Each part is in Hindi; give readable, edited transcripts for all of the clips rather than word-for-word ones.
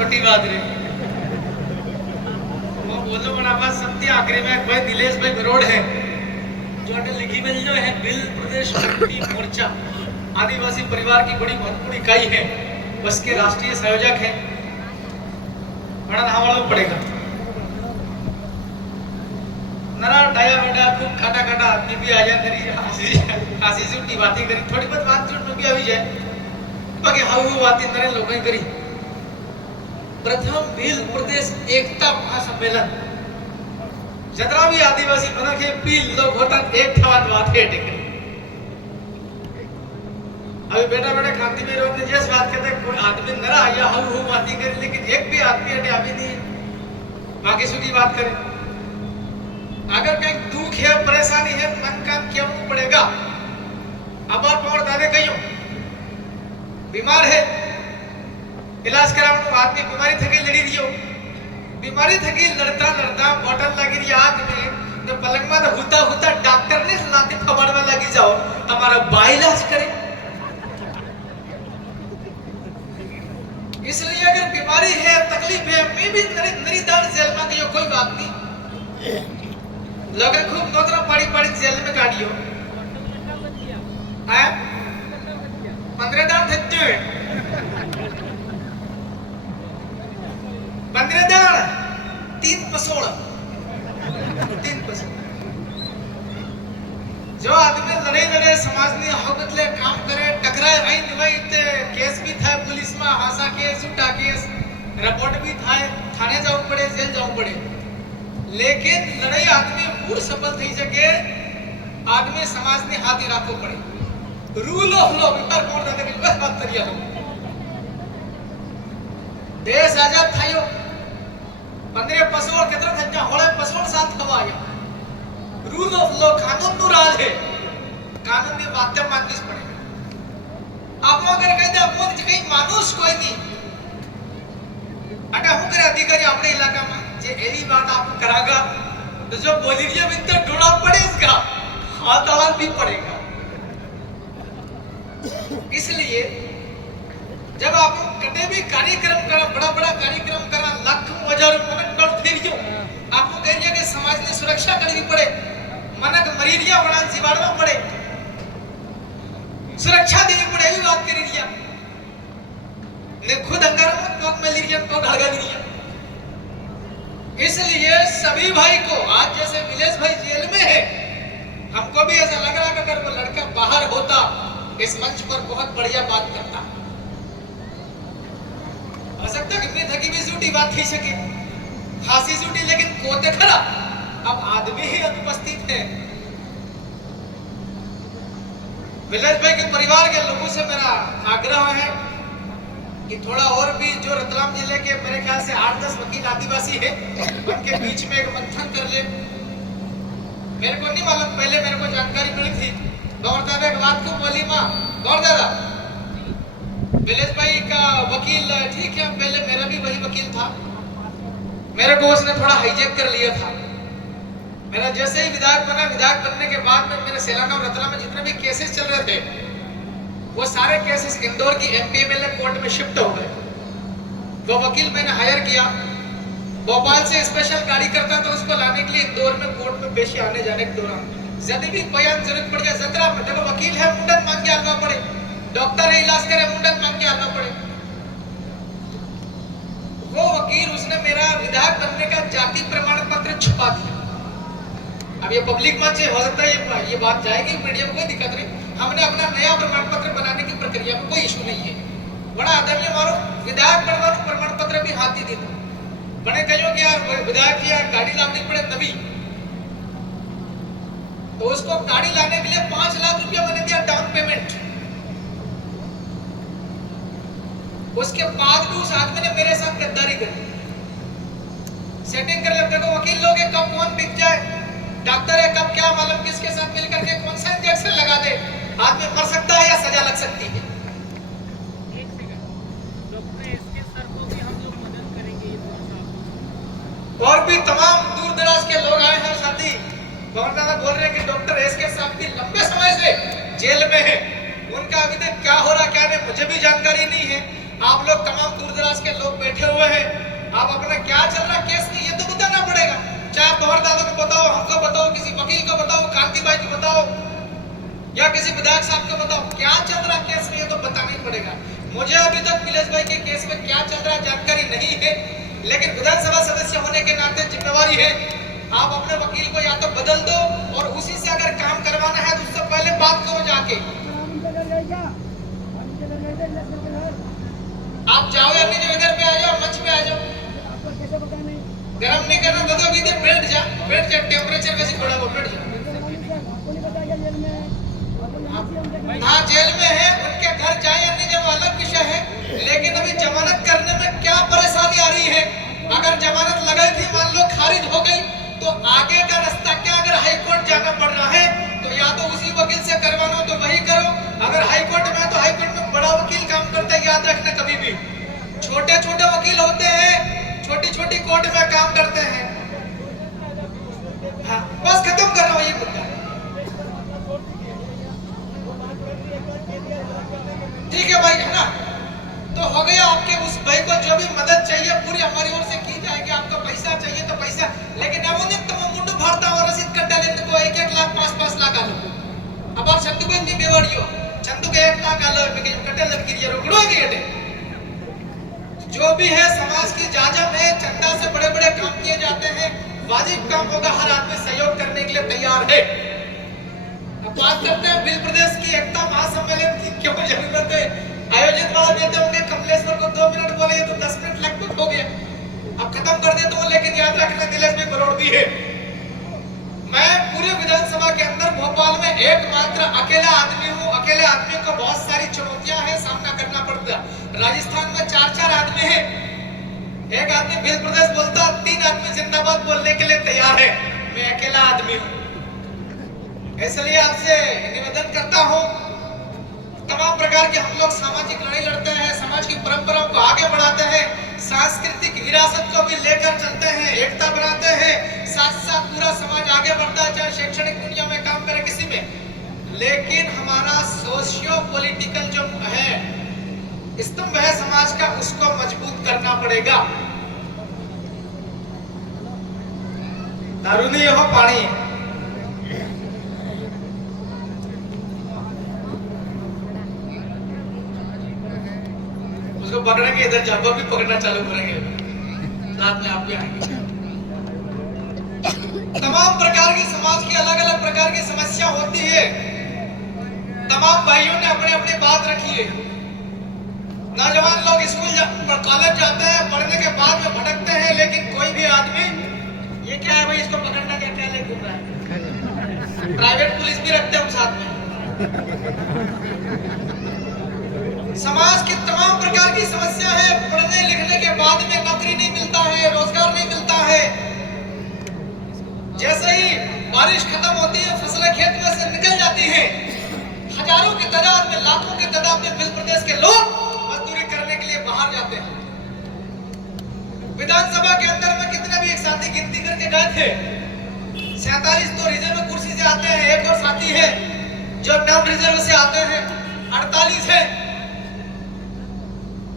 छोटी बात रे वो बोलो बड़ा बात सत्य आखिरी में भाई दिलेश भाई बरोड़ है जो अटल लिखी में जो है बिल प्रदेश मुक्ति मोर्चा आदिवासी परिवार की बड़ी महत्वपूर्ण इकाई है, बस के राष्ट्रीय संयोजक है। बड़ा नावालों पड़ेगा नरा डाया बेटा खूब खाटा खाटा आदमी भी आ जाए करी हंसी से उठी बातें करी थोड़ी बहुत बात जो भी आ जाए बाकी हाउ बातें नरे लोगों ही करी। प्रथम भील प्रदेश एकता महासम्मेलन जतरा भी आदिवासी बना के पील लोग होता एक ठवात बात है टेकरी अभी बेटा बेटा खाती में रोकने जैस बात कहते कोई आदमी नरा या हाउ बातें करे, लेकिन एक भी आदमी हटे अभी नहीं बाकी सुधी बात करे। अगर कहीं दुख है परेशानी है मन काम क्यों पड़ेगा। अब और पौड़ दादे कहियो बीमार है इलाज करावनो आदमी बीमारी थकी लड़ी रियो बीमारी थकी लड़ता लड़ता बॉटल लगी रही आग में तो पलंग में हुता हुता डॉक्टर ने लाते फबड़वा लगी जाओ हमारा बाई इलाज करे। इसलिए अगर बीमारी है तकलीफ है मैं भी नरी दार जेल में गयो कोई बात नहीं लगे खूब नोतरा पड़ी पड़ी जेल में काटियो है 15 दान थच्चे 15 दान 3 पसोड़ जो आदमी लड़े लड़े समाज ने हकले काम करे टकराए भाई निभाई ते केस भी था पुलिस में हासा केस उठा केस रिपोर्ट भी था थाने जाऊ पड़े जेल जाऊ पड़े, लेकिन लड़ाई आदमी पूर्ण सफल थई सके आदमी समाज ने हाथी राखो पड़े। रूल ऑफ लॉ विपर कोण दादे के बस बात करिया हो देश आजाद थायो 15 पसोड़ केतरा थज्जा होळे पसोड़ साथ खवाया रूल ऑफ लॉ कानून नु राज है कानून ने बातें माननी पड़ेगा। आप अगर कहते अपन कहीं मानुस कोई नहीं अटा हूं करे अधिकारी अपने इलाका में जे एवी बात आप करागा तो जो बोली दिया विंतर ढूंढना पड़े इसका हाथ आवाज भी पड़ेगा। इसलिए जब आप कटे भी कार्यक्रम करा बड़ा बड़ा कार्यक्रम करा लाखों हजारों कमेंट कर फिरियो आपको कहिए कि समाज ने सुरक्षा करनी पड़े मनक मरीरिया बना जीवाड़वा पड़े सुरक्षा देनी पड़े ये बात करी रिया ने खुद अंगारा मत नोक में लिरिया तो ढागा लिरिया। इसलिए सभी भाई को आज जैसे विलेश भाई जेल में है हमको भी ऐसा लग रहा कि अगर वो लड़का बाहर होता इस मंच पर बहुत बढ़िया बात करता हो सकता कि मैं थकी भी झूठी बात कही सके खांसी झूठी, लेकिन कोते खरा अब आदमी ही अनुपस्थित है। विलेश भाई के परिवार के लोगों से मेरा आग्रह है कि थोड़ा और भी जो रतलाम जिले के मेरे ख्याल से 8-10 वकील आदिवासी है उनके बीच में एक मंथन कर ले। मेरे को नहीं मालूम पहले मेरे को जानकारी मिली थी गौर दादा एक बात को बोली माँ गौर दादा विलेश भाई का वकील ठीक है पहले मेरा भी वही वकील था मेरे को उसने थोड़ा हाईजैक कर लिया था। मेरा जैसे ही विधायक बना विधायक बनने के बाद में मेरे सेलाना और रतलाम में जितने भी केसेस चल रहे थे वो सारे केसेस इंदौर की एमपीएमएलए कोर्ट में शिफ्ट हो गए। वो वकील मैंने हायर किया भोपाल से स्पेशल गाड़ी करता तो उसको लाने के लिए इंदौर में कोर्ट में पेशी आने जाने के दौरान यदि भी बयान जरूरत पड़ जाए जतरा में देखो वकील है मुंडन मांग के आना पड़े डॉक्टर है इलाज करे मुंडन मांग के आना पड़े। वो वकील उसने मेरा विधायक बनने का जाति प्रमाण पत्र छुपा दिया। अब ये पब्लिक मंच हो सकता है ये बात जाएगी मीडिया में कोई दिक्कत नहीं हमने अपना नया प्रमाण पत्र बनाने की प्रक्रिया में कोई इशू नहीं है। बड़ा आदरणीय मारो विधायक बनवा प्रमाण पत्र भी हाथ ही देता बने कहियो कि यार विधायक की यार गाड़ी लानी पड़े तभी तो उसको गाड़ी लाने के लिए 5 लाख रुपया मैंने दिया डाउन पेमेंट। उसके बाद भी उस आदमी ने मेरे साथ गद्दारी करी सेटिंग कर ले। देखो वकील लोग कब कौन बिक जाए डॉक्टर है कब क्या मालूम किसके साथ मिलकर के कौन सा इंजेक्शन लगा दे आदमी मर सकता है या सजा लग सकती है। एक सेकंड डॉक्टर एसके सर को भी हम लोग मदद करेंगे और भी तमाम दूर दराज के लोग आए हैं साथी गवर्नर बोल रहे हैं कि डॉक्टर एसके साहब भी लंबे समय से जेल में है उनका अभी तक क्या हो रहा क्या नहीं मुझे भी जानकारी नहीं है। आप लोग तमाम दूर दराज के लोग बैठे हुए हुए हैं, आप अपना क्या चल रहा केस में ये तो बताना पड़ेगा। चाहे पवार दादा को बताओ, हमको बताओ, किसी वकील को बताओ, कांति भाई को बताओ, या किसी विधायक साहब को बताओ, क्या चल रहा केस में ये तो बताना ही पड़ेगा। मुझे अभी तक नीलेश भाई के केस में क्या चल रहा है जानकारी नहीं है, लेकिन विधानसभा सदस्य होने के नाते जिम्मेवारी है, आप अपने वकील को या तो बदल दो और उसी से अगर काम करवाना है तो उससे पहले बात करो जाके। आप जाओ या नहीं, इधर पे आ जाओ, मंच पे आ जाओ। गरम नहीं करना तो अभी इधर बैठ जा, टेम्परेचर वैसे थोड़ा वो बैठ जा। हाँ जेल में है, उनके घर जाए या नहीं जाए वो अलग विषय है, लेकिन अभी जमानत करने में क्या परेशानी आ रही है। अगर जमानत लगाई थी, मान लो खारिज हो गई, तो आगे का रास्ता क्या। अगर हाई कोर्ट जाना पड़ रहा है तो या तो उसी वकील से करवाना तो वही करो। अगर हाई कोर्ट में, तो हाई कोर्ट में बड़ा वकील काम करता है, याद रखना कभी भी। छोटे छोटे वकील होते हैं, छोटी छोटी कोर्ट में काम करते हैं। हाँ बस खत्म कर रहा हूँ ये मुद्दा, ठीक है भाई, है ना। तो हो गया, आपके उस भाई को जो भी मदद चाहिए पूरी हमारी ओर से की जाएगी। आपको पैसा चाहिए तो पैसा, लेकिन अब उन्हें तो मुंडू भारता और रसीद कट्टा लेने को 1-1 लाख 5-5 लाख आलो। अब आप चंदू को नहीं बेवड़ियो, चंदू के 1 लाख आलो पे के कट्टे लग गिरिया रोकड़ो गेटे। जो भी है समाज की जाजम है, चंदा से बड़े बड़े काम किए जाते हैं, वाजिब काम होगा, हर आदमी सहयोग करने के लिए तैयार है। अब बात करते हैं बिल प्रदेश की एकता महासम्मेलन की क्यों जरूरत है। आयोजित वाला देते होंगे कमलेश्वर को 2 मिनट बोले तो 10 मिनट लगभग हो गया, अब खत्म कर देता हूँ। लेकिन याद रखना नीलेश में करोड़ दी है। मैं पूरे विधानसभा के अंदर भोपाल में एकमात्र अकेला आदमी हूँ। अकेले आदमी को बहुत सारी चुनौतियां हैं, सामना करना पड़ता है। राजस्थान में 4-4 आदमी हैं, एक आदमी बिल प्रदेश बोलता, 3 आदमी जिंदाबाद बोलने के लिए तैयार है। मैं अकेला आदमी हूँ, इसलिए आपसे निवेदन करता हूँ, तमाम प्रकार के हम लोग सामाजिक लड़ाई लड़ते हैं, समाज की परंपराओं को आगे बढ़ाते हैं, सांस्कृतिक विरासत को भी लेकर चलते हैं, एकता बनाते हैं, साथ साथ पूरा समाज आगे बढ़ता है, चाहे शैक्षणिक दुनिया में काम करे किसी में। लेकिन हमारा सोशियो पॉलिटिकल जो है स्तंभ है समाज का, उसको मजबूत करना पड़ेगा। दारू नहीं हो पानी है। उसको पकड़ेंगे, इधर जाबा भी पकड़ना चालू करेंगे, साथ में आप भी आएंगे। तमाम प्रकार की समाज की अलग अलग प्रकार की समस्या होती है। तमाम भाइयों ने अपने अपनी बात रखी है। नौजवान लोग स्कूल कॉलेज जाते हैं, पढ़ने के बाद में भटकते हैं, लेकिन कोई भी आदमी ये क्या है भाई, इसको पकड़ना क्या ले घूम रहा है। प्राइवेट पुलिस भी रखते हैं हम साथ में। समाज की तमाम प्रकार की समस्या है, पढ़ने लिखने के बाद में नौकरी नहीं मिलता है, रोजगार नहीं मिलता है। जैसे ही बारिश खत्म होती है, फसलें खेत में से निकल जाती हैं, हजारों की तादाद में, लाखों की तादाद में बिल प्रदेश के लोग मजदूरी करने के लिए बाहर जाते हैं। विधानसभा के अंदर में कितने भी एक साथी गिनती करके गए थे, 47 तो रिजर्व कुर्सी से आते हैं, एक और साथी है जो नॉन रिजर्व से आते हैं, 48 है।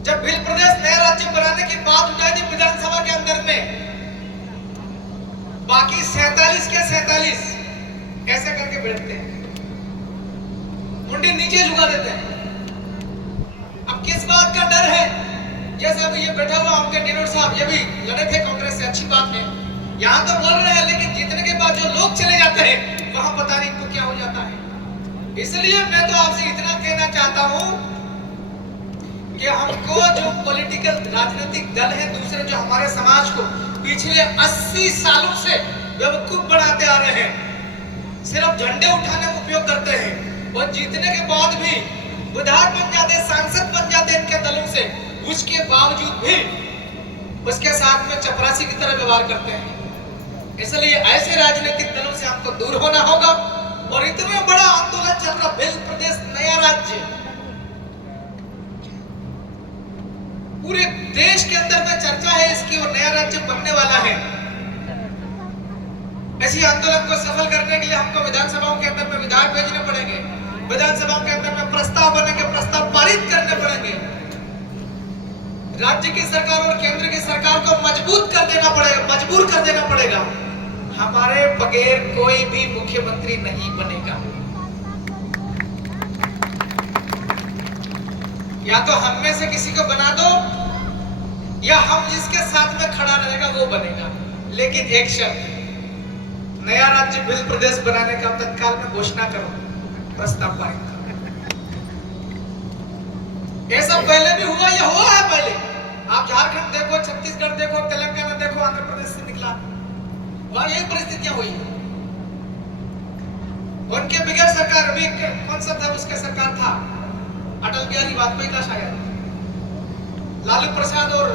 जब बिल प्रदेश नया राज्य बनाने की बात उठाई थी विधानसभा के अंदर में, बाकी 47 के 47 कैसे करके बैठते हैं, मुंडी नीचे झुका देते हैं। अब किस बात का डर है? जैसे अभी ये बैठा हुआ हमके डिनोर साहब, ये भी लड़े थे कांग्रेस से, अच्छी बात है, यहाँ तो बोल रहे हैं, लेकिन जीतने के बाद जो लोग चले जाते हैं वहां पता नहीं तो क्या हो जाता है। इसलिए मैं तो आपसे इतना कहना चाहता हूं कि हमको जो पॉलिटिकल राजनीतिक दल है दूसरे, जो हमारे समाज को पिछले 80 सालों से बेवकूफ बनाते आ रहे हैं, सिर्फ झंडे उठाने में उपयोग करते हैं, और जीतने के बाद भी विधायक बन जाते, सांसद बन जाते इनके दलों से, उसके बावजूद भी उसके साथ में चपरासी की तरह व्यवहार करते हैं। इसलिए ऐसे राजनीतिक दलों से हमको दूर होना होगा। और इतना बड़ा आंदोलन चल रहा, बिल प्रदेश नया राज्य, पूरे देश के अंदर में चर्चा है इसकी, और नया राज्य बनने वाला है। ऐसी आंदोलन को सफल करने के लिए हमको विधानसभाओं के अंदर में विधायक भेजने पड़ेंगे, विधानसभाओं के अंदर में प्रस्ताव बनेंगे, प्रस्ताव पारित करने पड़ेंगे। राज्य की सरकार और केंद्र की सरकार को मजबूत कर देना पड़ेगा, मजबूर कर देना पड़ेगा। हमारे बगैर कोई भी मुख्यमंत्री नहीं बनेगा। या तो हम में से किसी को बना दो, या हम जिसके साथ में खड़ा रहेगा वो बनेगा। लेकिन एक शर्त, नया राज्य बिल प्रदेश बनाने का तत्काल में घोषणा करो, प्रस्ताव पारित करो। ऐसा पहले भी हुआ, या हुआ है पहले। आप झारखंड देखो, छत्तीसगढ़ देखो, तेलंगाना देखो, आंध्र प्रदेश से निकला, वहां यही परिस्थितियां हुई। उनके बगैर सरकार, अभी कौन सा था उसका सरकार था, अटल बिहारी वाजपेयी का शायद, लालू प्रसाद और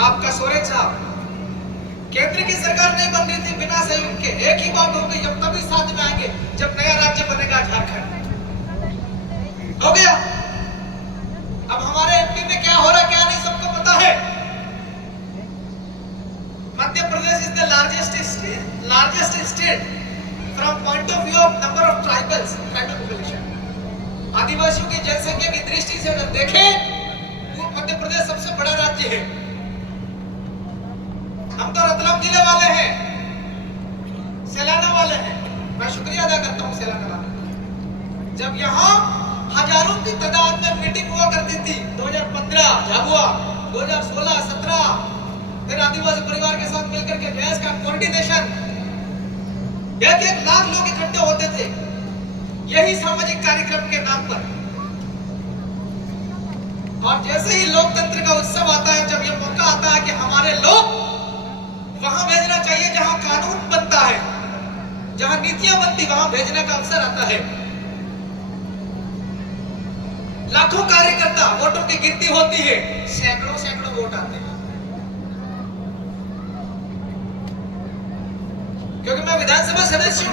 आपका सोरेन साहब, केंद्र की सरकार नहीं बन रही थी बिना सहयोग के। एक ही बात हो गई, अब तभी साथ में आएंगे जब नया राज्य बनेगा झारखंड। हो गया। अब हमारे एमपी में क्या हो रहा है क्या नहीं सबको पता है। Madhya Pradesh is the largest state from point of view of number of tribal population. आदिवासियों की जनसंख्या की दृष्टि से अगर देखें तो मध्य प्रदेश सबसे बड़ा राज्य है। हम तो रतलाम जिले वाले हैं, सैलाना वाले हैं। मैं शुक्रिया अदा करता हूं सैलाना वाले। जब यहाँ हजारों की तादाद में मीटिंग हुआ करती थी 2015 झाबुआ, 2016-17, फिर आदिवासी परिवार के साथ मिलकर के गैस का कोऑर्डिनेशन, 1-1 लाख लोग इकट्ठे होते थे यही सामाजिक कार्यक्रम के नाम पर। और जैसे ही लोकतंत्र का उत्सव आता है, जब यह मौका आता है कि हमारे लोग वहां भेजना चाहिए जहां कानून बनता है, जहां नीतियां बनती, वहां भेजने का अवसर आता है। लाखों कार्यकर्ता, वोटों की गिनती होती है, सैकड़ों वोट आते हैं। क्योंकि मैं विधानसभा सदस्य